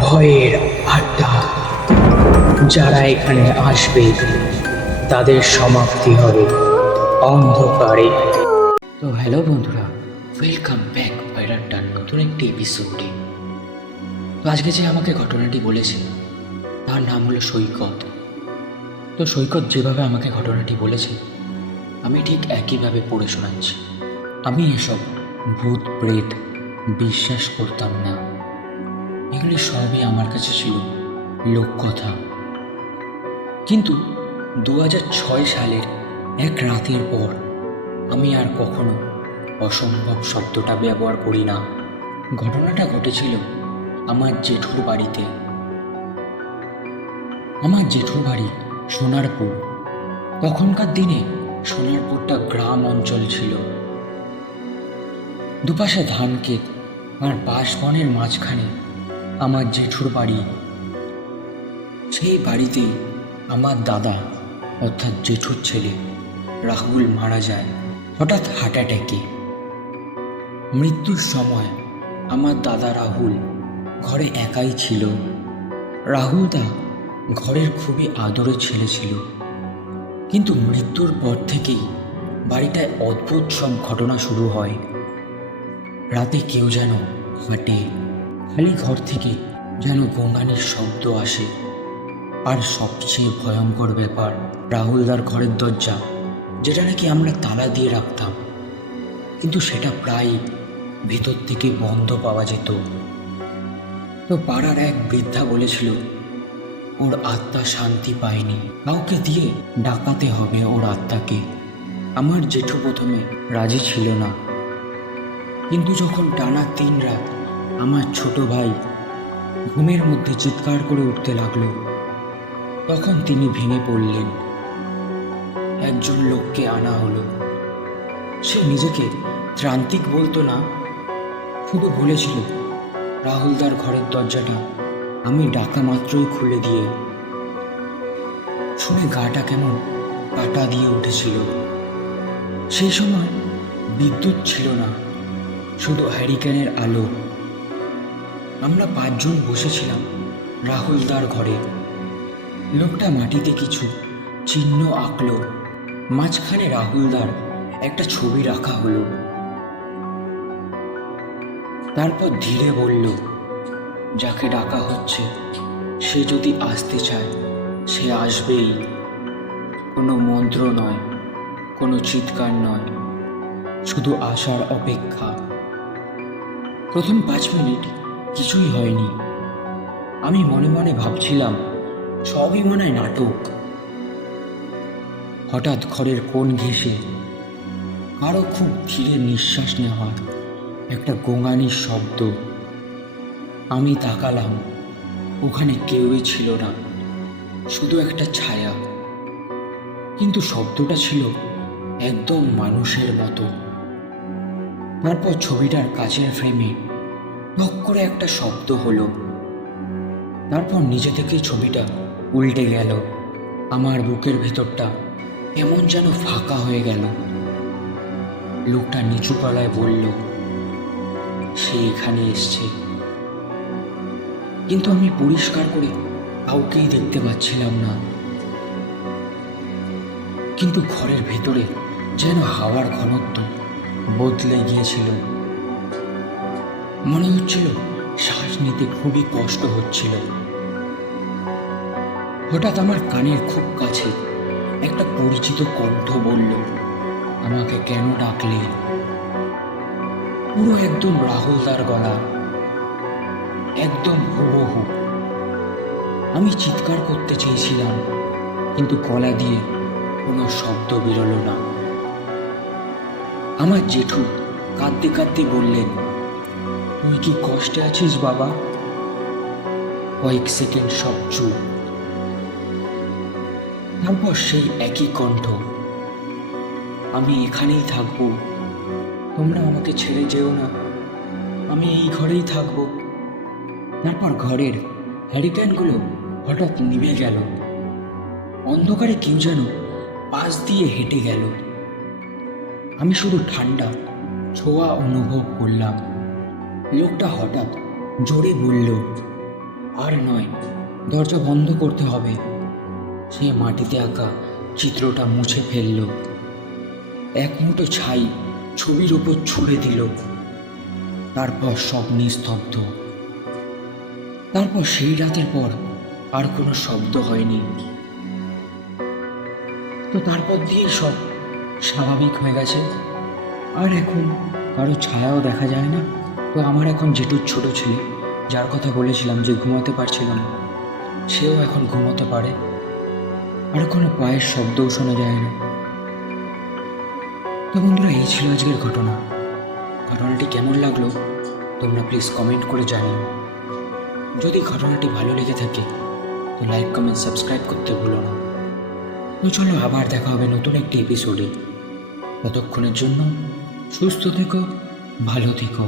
ভয়ের আড্ডা। যারা এখানে আসবে তাদের সমাপ্তি হবে অন্ধকারে। তো হ্যালো বন্ধুরা, ওয়েলকাম ব্যাক ভয়ের নতুন একটি এপিসোডে। তো আজকে যে আমাকে ঘটনাটি বলেছে তার নাম হলো সৈকত। তো সৈকত যেভাবে আমাকে ঘটনাটি বলেছে আমি ঠিক একইভাবে পড়ে শোনাচ্ছি। আমি এসব ভূত প্রেত বিশ্বাস করতাম না, এগুলি সবই আমার কাছে ছিল লোককথা। কিন্তু 2006 সালের এক রাতের পর আমি আর কখনো অসম্ভব শব্দটা ব্যবহার করি না। ঘটনাটা ঘটেছিল আমার জেঠুর বাড়িতে। আমার জেঠুর বাড়ি সোনারপুর। তখনকার দিনে সোনারপুরটা গ্রাম অঞ্চল ছিল। দুপাশে ধান ক্ষেত আর বাঁশবনের মাঝখানে আমার জেঠুর বাড়ি। সেই বাড়িতেই আমার দাদা অর্থাৎ জেঠুর ছেলে রাহুল মারা যায় হঠাৎ হার্ট অ্যাটাকে। মৃত্যুর সময় আমার দাদা রাহুল ঘরে একাই ছিল। রাহুলদা ঘরের খুবই আদরের ছেলে ছিল, কিন্তু মৃত্যুর পর থেকেই বাড়িটায় অদ্ভুত সব ঘটনা শুরু হয়। রাতে কেউ যেন হাঁটে, খালি ঘর থেকে যেন গোঙানির শব্দ আসে। আর সবচেয়ে ভয়ঙ্কর ব্যাপার, রাহুলদার ঘরের দরজা যেটা নাকি আমরা তালা দিয়ে রাখতাম, কিন্তু সেটা প্রায় ভেতর থেকে বন্ধ পাওয়া যেত। তো পাড়ার এক বৃদ্ধা বলেছিল ওর আত্মা শান্তি পায়নি, কাউকে দিয়ে ডাকাতে হবে ওর আত্মাকে। আমার জেঠু প্রথমে রাজি ছিল না, কিন্তু যখন টানা 3 রাত আমার ছোট ভাই ঘুমের মধ্যে চিৎকার করে উঠতে লাগলো, তখন তিনি ভেঙে পড়লেন। একজন লোককে আনা হলো। সে নিজেকে ত্রান্তিক বলতো না, শুধু বলেছিল রাহুলদার ঘরের দরজাটা আমি ডাকা মাত্রই খুলে দিয়ে। শুনে গাটা কেমন কাটা দিয়ে উঠেছিল। সেই সময় বিদ্যুৎ ছিল না, শুধু হ্যারিকেনের আলো। আমরা 5 জন বসেছিলাম রাহুলদার ঘরে। লোকটা মাটিতে কিছু চিহ্ন আঁকলো। মাঝখানে রাহুলদার একটা ছবি রাখা হলো। তারপর ধীরে বলল, যাকে ডাকা হচ্ছে সে যদি আসতে চায় সে আসবেই। কোনো মন্ত্র নয়, কোনো চিৎকার নয়, শুধু আসার অপেক্ষা। প্রথম 5 মিনিট কিছুই হয়নি। আমি মনে মনে ভাবছিলাম সবই মনে হয় নাটক। হঠাৎ ঘরের কোণ ঘেঁষে কারো খুব ধীরে নিঃশ্বাস নেওয়া, একটা গোঙানির শব্দ। আমি তাকালাম, ওখানে কেউই ছিল না, শুধু একটা ছায়া। কিন্তু শব্দটা ছিল একদম মানুষের মতো। তারপর ছবিটার কাচের ফ্রেমে টক করে একটা শব্দ হলো। তারপর নিজে থেকেই ছবিটা উল্টে গেল। আমার বুকের ভিতরটা এমন যেন ফাঁকা হয়ে গেল। লোকটা নিচু গলায় বলল, সে এখানে এসছে। কিন্তু আমি পরিষ্কার করে কাউকেই দেখতে পাচ্ছিলাম না। কিন্তু ঘরের ভেতরে যেন হাওয়ার ঘনত্ব বদলে গিয়েছিল। মনে হচ্ছিল শ্বাস নিতে খুবই কষ্ট হচ্ছিল। হঠাৎ আমার কানের খুব কাছে একটা পরিচিত কণ্ঠ বলল, আমাকে কেন ডাকলে? পুরো একদম রাহুলদার গলা, একদম হুবহু। আমি চিৎকার করতে চেয়েছিলাম, কিন্তু গলা দিয়ে কোনো শব্দ বেরোলো না। আমার জেঠু কাঁদতে কাঁদতে বললেন, তুই কি কষ্টে আছিস বাবা? কয়েক সেকেন্ড সব চুপ। তারপর সেই একই কণ্ঠ, আমি এখানেই থাকবো, তোমরা আমাকে ছেড়ে যেও না, আমি এই ঘরেই থাকবো। তারপর ঘরের হ্যারিকেনগুলো হঠাৎ নিভে গেল। অন্ধকারে কেউ যেন পাশ দিয়ে হেঁটে গেল। আমি শুধু ঠান্ডা ছোঁয়া অনুভব করলাম। লোকটা হঠাৎ জোরে বলল, আর নয়, দরজা বন্ধ করতে হবে। সে মাটিতে আঁকা চিত্রটা মুছে ফেলল, এক মুঠো ছাই ছবির উপর ছুঁড়ে দিল। তারপর সব নিস্তব্ধ। তারপর সেই রাতের পর আর কোনো শব্দ হয়নি। তো তারপর দিয়ে সব স্বাভাবিক হয়ে গেছে, আর এখন কারো ছায়াও দেখা যায় না। তো আমার এখন জেঠুর ছোট ছেলে, যার কথা বলেছিলাম যে ঘুমাতে পারছিলাম, সেও এখন ঘুমোতে পারে, আর কোনো পায়ের শব্দও শোনা যায় না। তো বন্ধুরা, এই ছিল আজকের ঘটনা। ঘটনাটি কেমন লাগলো তোমরা প্লিজ কমেন্ট করে জানিও। যদি ঘটনাটি ভালো লেগে থাকে তো লাইক, কমেন্ট, সাবস্ক্রাইব করতে ভুলো না। তো চলো, আবার দেখা হবে নতুন একটি এপিসোডে। ততক্ষণের জন্য সুস্থ থেকো, ভালো থেকো।